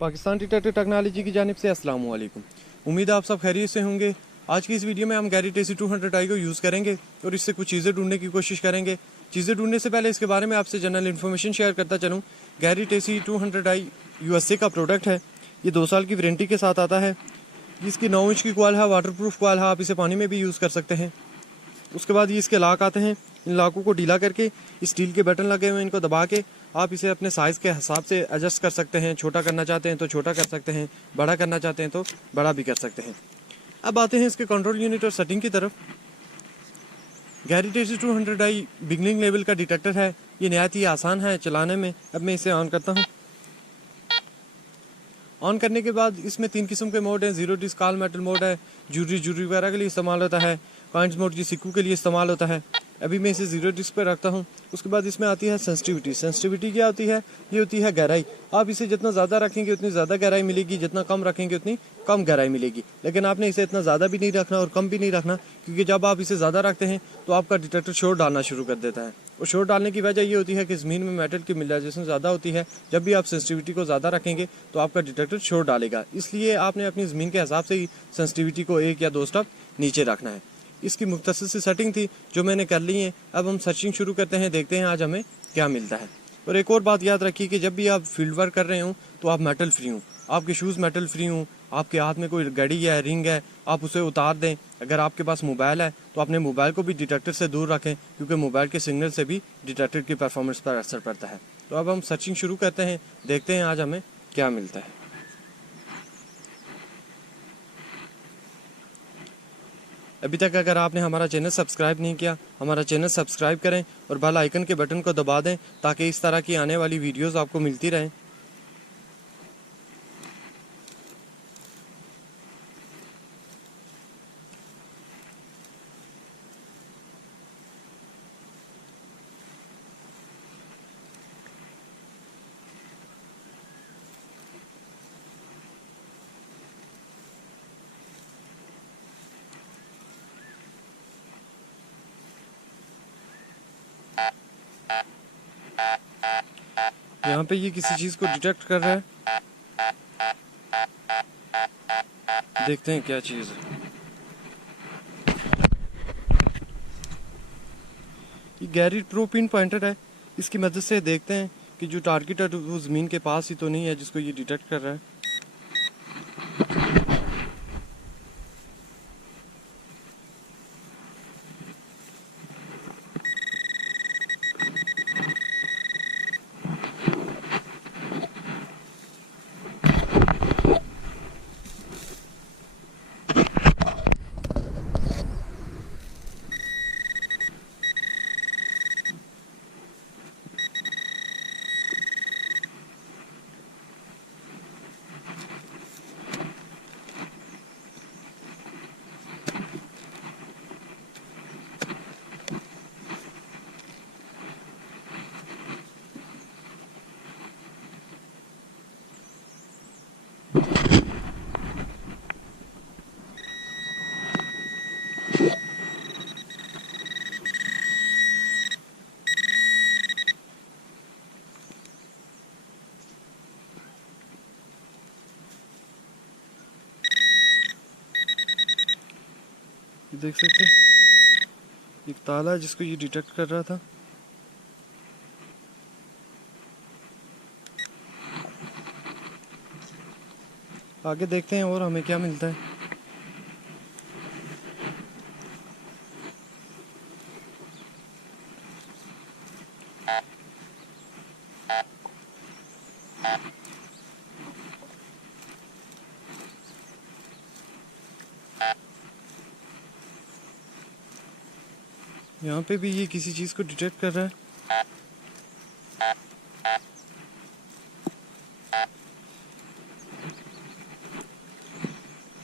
Pakistan detector technology की जानिब से अस्सलाम वालेकुम। उम्मीद है आप सब खैरियत से होंगे। आज की इस वीडियो में हम गैरेट AC 200i को यूज़ करेंगे और इससे कुछ चीज़ें ढूंढने की कोशिश करेंगे। चीज़ें ढूंढने से पहले इसके बारे में आपसे जनरल इन्फॉर्मेशन शेयर करता चलूँ। गैरेट AC 200i USA का प्रोडक्ट है। ये 2 साल की वारंटी के साथ आता है। इसकी 9 इंच की कॉइल है, वाटरप्रूफ कॉइल है, आप इसे पानी में भी यूज़ कर सकते हैं। उसके बाद ये इसके लाक आते हैं। इन लाकों को ढीला करके स्टील के बटन लगे हुए हैं, इनको दबा के आप इसे अपने साइज़ के हिसाब से एडजस्ट कर सकते हैं। छोटा करना चाहते हैं तो छोटा कर सकते हैं, बड़ा करना चाहते हैं तो बड़ा भी कर सकते हैं। अब आते हैं इसके कंट्रोल यूनिट और सेटिंग की तरफ। Garrett AC 200i beginning level का डिटेक्टर है। ये नहायत ही आसान है चलाने में। अब मैं इसे ऑन करता हूँ। ऑन करने के बाद इसमें 3 किस्म के मोड हैं। 0 डिस्क ऑल मेटल मोड है, जूरी वगैरह के लिए इस्तेमाल होता है। कॉइन्स मोड जी सिक्कू के लिए इस्तेमाल होता है। अभी मैं इसे 0 डिस्क पर रखता हूँ। उसके बाद इसमें आती है सेंसिटिविटी क्या होती है? ये होती है गहराई। आप इसे जितना ज़्यादा रखेंगे उतनी ज़्यादा गहराई मिलेगी, जितना कम रखेंगे उतनी कम गहराई मिलेगी। लेकिन आपने इसे इतना ज़्यादा भी नहीं रखना और कम भी नहीं रखना, क्योंकि जब आप इसे ज़्यादा रखते हैं तो आपका डिटेक्टर शोर डालना शुरू कर देता है। और शोर डालने की वजह ये होती है कि ज़मीन में मेटल की मिलाइजेशन ज़्यादा होती है। जब भी आप सेंसिटिविटी को ज़्यादा रखेंगे तो आपका डिटेक्टर शोर डालेगा। इसलिए आपने अपनी ज़मीन के हिसाब से ही सेंसिटिविटी को 1 या 2 स्टेप नीचे रखना है। इसकी मुख्तसर सी सेटिंग थी जो मैंने कर ली है। अब हम सर्चिंग शुरू करते हैं, देखते हैं आज हमें क्या मिलता है। और एक और बात याद रखिए कि जब भी आप फील्ड वर्क कर रहे हो तो आप मेटल फ्री हों, आपके शूज़ मेटल फ्री हों, आपके हाथ में कोई घड़ी है, रिंग है, आप उसे उतार दें। अगर आपके पास मोबाइल है तो अपने मोबाइल को भी डिटेक्टर से दूर रखें, क्योंकि मोबाइल के सिग्नल से भी डिटेक्टर की परफॉर्मेंस पर असर पड़ता है। तो अब हम सर्चिंग शुरू करते हैं, देखते हैं आज हमें क्या मिलता है। अभी तक अगर आपने हमारा चैनल सब्सक्राइब नहीं किया, हमारा चैनल सब्सक्राइब करें और बेल आइकन के बटन को दबा दें ताकि इस तरह की आने वाली वीडियोस आपको मिलती रहें। यहाँ पे ये किसी चीज़ को डिटेक्ट कर रहा है, देखते हैं क्या चीज़ है। ये गैरेट प्रो पिन पॉइंटर है। इसकी मदद से देखते हैं कि जो टारगेट है वो ज़मीन के पास ही तो नहीं है जिसको ये डिटेक्ट कर रहा है। ये देख सकते हैं, एक ताला है जिसको ये डिटेक्ट कर रहा था। आगे देखते हैं और हमें क्या मिलता है। यहाँ पे भी ये किसी चीज़ को डिटेक्ट कर रहा है।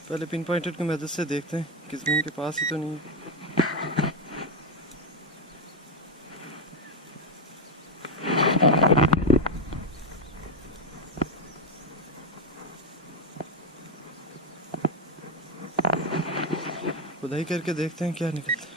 पहले पिन पॉइंटर की मदद से देखते हैं कि ज़मीन के पास ही तो नहीं है। खुदाई करके देखते हैं क्या निकलता है।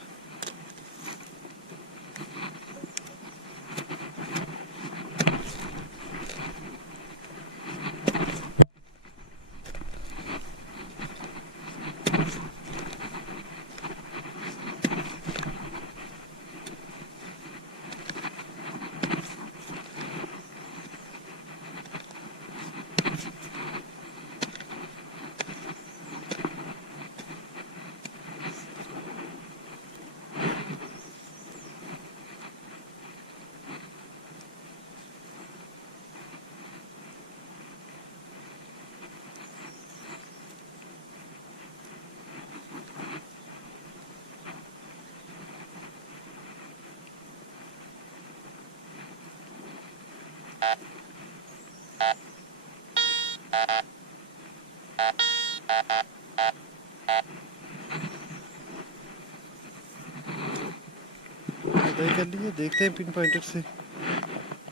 खुदाई कर ली है, देखते हैं पिन पॉइंटर से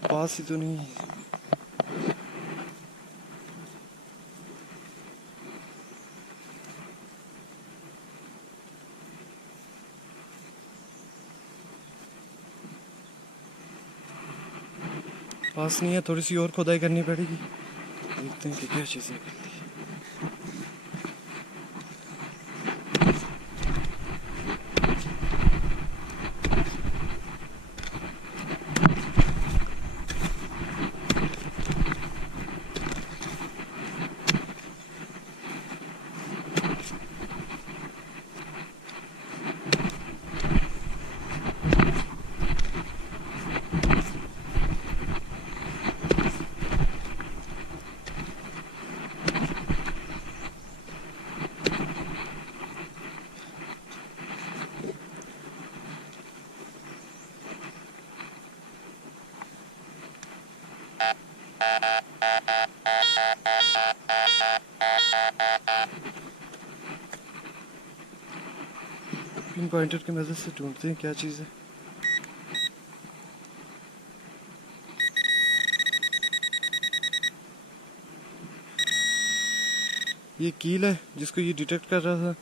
पास ही तो नहीं है। पास नहीं है, थोड़ी सी और खुदाई करनी पड़ेगी। देखते हैं कि क्या चीज़ें करती है। पिन पॉइंटर की मदद से ढूंढते हैं क्या चीज़ है। ये कील है जिसको ये डिटेक्ट कर रहा था।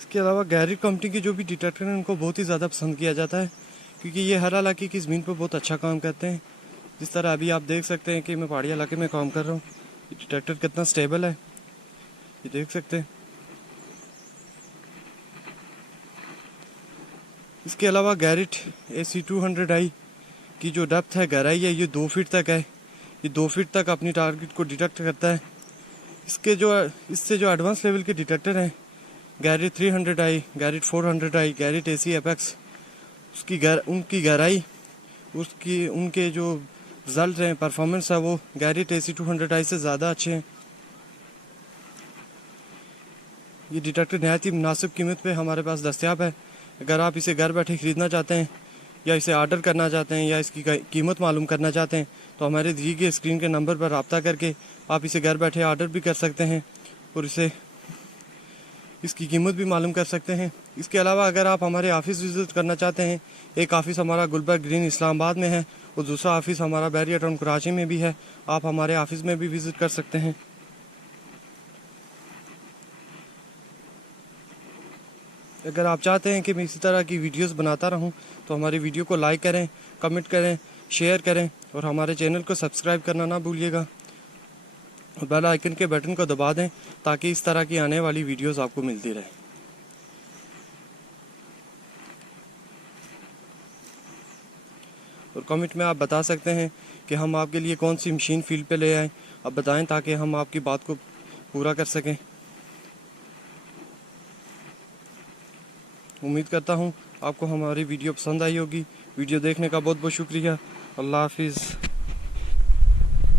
इसके अलावा गैरेट कंपनी के जो भी डिटेक्टर हैं उनको बहुत ही ज़्यादा पसंद किया जाता है, क्योंकि ये हर इलाके की ज़मीन पर बहुत अच्छा काम करते हैं। जिस तरह अभी आप देख सकते हैं कि मैं पहाड़ी इलाके में काम कर रहा हूँ। ये डिटेक्टर कितना स्टेबल है, ये देख सकते हैं। इसके अलावा गैरेट AC200i की जो डेप्थ है, गहराई है, ये 2 फीट तक है। ये 2 फीट तक अपनी टारगेट को डिटेक्ट करता है। इससे जो एडवांस लेवल के डिटेक्टर हैं, Garrett 300i, Garrett 400i, Garrett AC apex, उनकी गहराई, उनके जो रिजल्ट हैं, परफॉर्मेंस है, वो गैरेट AC200i से ज़्यादा अच्छे हैं। ये डिटेक्टर नहायत ही मुनासिब कीमत पे हमारे पास दस्तयाब है। अगर आप इसे घर बैठे ख़रीदना चाहते हैं या इसे ऑर्डर करना चाहते हैं या इसकी कीमत मालूम करना चाहते हैं तो हमारे दिए गए स्क्रीन के नंबर पर रब्ता करके आप इसे घर बैठे ऑर्डर भी कर सकते हैं और इसकी कीमत भी मालूम कर सकते हैं। इसके अलावा अगर आप हमारे ऑफिस विज़िट करना चाहते हैं, एक ऑफ़िस हमारा गुलबर्ग ग्रीन इस्लामाबाद में है और दूसरा ऑफिस हमारा बैरिया टाउन कराची में भी है। आप हमारे ऑफिस में भी विज़िट कर सकते हैं। अगर आप चाहते हैं कि मैं इसी तरह की वीडियोस बनाता रहूं तो हमारी वीडियो को लाइक करें, कमेंट करें, शेयर करें और हमारे चैनल को सब्सक्राइब करना ना भूलिएगा। और बेल आइकन के बटन को दबा दें ताकि इस तरह की आने वाली वीडियोस आपको मिलती रहे। और कमेंट में आप बता सकते हैं कि हम आपके लिए कौन सी मशीन फील्ड पे ले आएँ। आप बताएं ताकि हम आपकी बात को पूरा कर सकें। उम्मीद करता हूँ आपको हमारी वीडियो पसंद आई होगी। वीडियो देखने का बहुत बहुत शुक्रिया। अल्लाह हाफिज़।